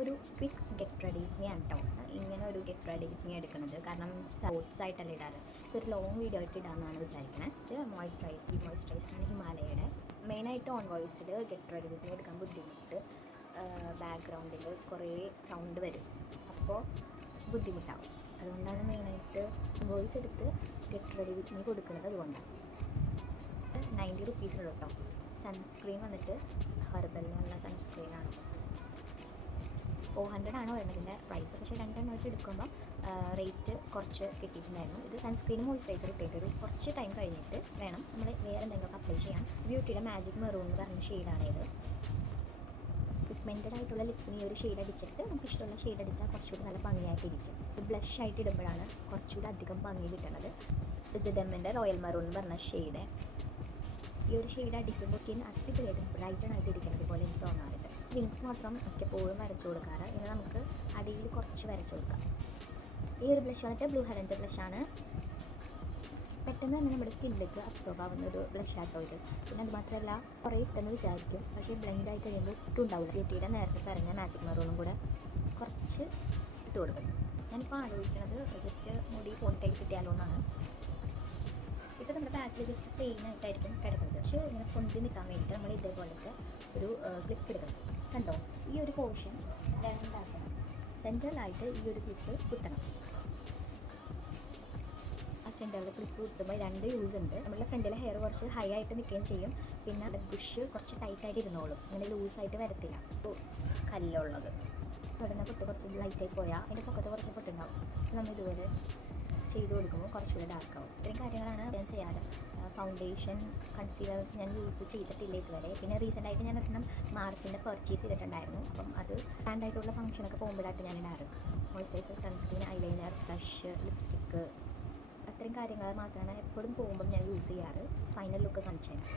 ഒരു quick get ready with me ആണ് കേട്ടോ. ഇങ്ങനെ ഒരു ഗെറ്റ് റെഡി വിത്ത് മീ എടുക്കുന്നത് കാരണം ഷോർട്സ് ആയിട്ടല്ല ഇടാറ്, ഇതൊരു ലോങ് വീഡിയോ ആയിട്ട് ഇടാമെന്നാണ് വിചാരിക്കണത്. മോയ്സ്ചറൈസറാണ് ഹിമാലയയുടെ. മെയിനായിട്ട് ഓൺ വോയിസിൽ ഗെറ്റ് റെഡി വിത്ത് മീ എടുക്കാൻ ബുദ്ധിമുട്ട്, ബാക്ക്ഗ്രൗണ്ടിൽ കുറേ സൗണ്ട് വരും, അപ്പോൾ ബുദ്ധിമുട്ടാവും. അതുകൊണ്ടാണ് മെയിനായിട്ട് വോയിസ് എടുത്ത് ഗെറ്റ് റെഡി വിത്ത് മീ കൊടുക്കുന്നത്. അതുകൊണ്ടാണ് 90 റുപ്പീസിനുള്ളൂ കേട്ടോ. സൺസ്ക്രീൻ വന്നിട്ട് ഹെർബൽ എന്ന് പറഞ്ഞ സൺസ്ക്രീനാണ്. 400 ആണ് വരുന്നതിൻ്റെ പ്രൈസ്. പക്ഷേ 2 എണ്ണമായിട്ട് എടുക്കുമ്പോൾ റേറ്റ് കുറച്ച് കിട്ടിയിട്ടുണ്ടായിരുന്നു. ഇത് സൺസ്ക്രീനും മോയ്സ്ചറൈസർ ഇട്ടിട്ട് ഒരു കുറച്ച് ടൈം കഴിഞ്ഞിട്ട് വേണം നമ്മൾ വേറെ എന്തെങ്കിലും അപ്ലൈ ചെയ്യാൻ. ബ്യൂട്ടിയുടെ മാജിക് മെറൂൺ എന്ന് പറഞ്ഞ ഷെയ്ഡാണിത്. പിഗ്മെൻറ്റഡ് ആയിട്ടുള്ള ലിപ്സിന് ഈ ഒരു ഷെയ്ഡ് അടിച്ചിട്ട് നമുക്ക് ഇഷ്ടമുള്ള ഷെയ്ഡ് അടിച്ചാൽ കുറച്ചുകൂടി നല്ല ഭംഗിയായിട്ടിരിക്കും. ഇത് ബ്ലഷ് ആയിട്ട് ഇടുമ്പോഴാണ് കുറച്ചുകൂടി അധികം ഭംഗി കിട്ടുന്നത്. ZMൻ്റെ റോയൽ മെറൂൺ എന്ന് പറഞ്ഞ ഷെയ്ഡ്. ഈ ഒരു ഷെയ്ഡ് അടിക്കുമ്പോൾ സ്കിൻ അടിപൊളിയായിട്ട് ബ്രൈറ്റൺ ഇരിക്കുന്നത് പോലെ എനിക്ക് തോന്നാറുണ്ട്. വിങ്സ് മാത്രം എപ്പോഴും വരച്ചു കൊടുക്കാറ്. ഇനി നമുക്ക് അടിയിൽ കുറച്ച് വരച്ചു കൊടുക്കാം. ഈ ഒരു ബ്ലഷ് വന്നിട്ട് ബ്ലൂ ഹെവൻ്റെ ബ്ലഷാണ്. പെട്ടെന്ന് തന്നെ നമ്മുടെ സ്കിന്നിലേക്ക് അബ്സോർബ് ആവുന്ന ഒരു ബ്ലഷ് ആട്ടോ ഇത്. പിന്നെ അത് മാത്രമല്ല കുറേ ഇട്ടെന്ന് വിചാരിക്കും, പക്ഷേ ബ്ലെൻഡ് ആയി കഴിയുമ്പോൾ ഒട്ടും ഉണ്ടാവില്ല. ബ്യൂട്ടിയുടെ നേരത്തെ പറഞ്ഞ മാജിക് മെറൂണും കൂടെ കുറച്ച് ഇട്ട് കൊടുക്കും. ഞാനിപ്പോൾ ആലോചിക്കണത് ജസ്റ്റ് മുടി പോണിട്ടേക്ക് കിട്ടിയാലോ എന്നാണ്. ഇപ്പോൾ നമ്മുടെ ബാക്കിൽ ജസ്റ്റ് പ്ലെയിൻ ആയിട്ടായിരിക്കും കിടക്കുന്നത്, പക്ഷേ ഇങ്ങനെ പൊന്തി നിൽക്കാൻ വേണ്ടിയിട്ട് നമ്മൾ ഇതേപോലത്തെ ഒരു ക്ലിപ്പ് എടുക്കണം. കണ്ടോ, ഈ ഒരു പോർഷൻ രണ്ടാക്കണം. സെൻറ്ററിലായിട്ട് ഈ ഒരു ക്ലിപ്പ് കുത്തണം. ആ സെൻറ്ററിൽ ക്ലിപ്പ് കുത്തുമ്പോൾ 2 യൂസ് ഉണ്ട്. നമ്മളുടെ ഫ്രണ്ടിലെ ഹെയർ കുറച്ച് ഹൈ ആയിട്ട് നിൽക്കുകയും ചെയ്യും, പിന്നെ അത് ബുഷ് കുറച്ച് ടൈറ്റായിട്ട് ഇരുന്നോളും, അങ്ങനെ ലൂസായിട്ട് വരത്തില്ല. അപ്പോൾ കല്ലുള്ളത് തുടങ്ങുന്ന പൊട്ട് കുറച്ച് ലൈറ്റായി പോയാൽ അതിൻ്റെ പൊക്കത്ത് കുറച്ച് പൊട്ടുണ്ടാവും. നമ്മൾ ഇതുപോലെ ചെയ്ത് കൊടുക്കുമ്പോൾ കുറച്ചുകൂടെ ഡാർക്കാവും. ഇത്രയും കാര്യങ്ങളാണ് ഞാൻ ചെയ്യാറ്. ഫൗണ്ടേഷൻ, കൺസീലർ ഞാൻ യൂസ് ചെയ്തിട്ടില്ല ഇതുവരെ. പിന്നെ റീസെൻ്റായിട്ട് ഞാൻ ഒരെണ്ണം മാർസിൻ്റെ പർച്ചേസ് ചെയ്തിട്ടുണ്ടായിരുന്നു. അപ്പം അത് ബ്രാൻഡായിട്ടുള്ള ഫംഗ്ഷനൊക്കെ പോകുമ്പോഴായിട്ട് ഞാൻ ഇടാറ്. Moisturiser, sunscreen, eyeliner, blush, lipstick, അത്രയും കാര്യങ്ങൾ മാത്രമാണ് എപ്പോഴും പോകുമ്പോൾ ഞാൻ യൂസ് ചെയ്യാറ്. ഫൈനൽ ലുക്ക് കാണിച്ചു തരാം.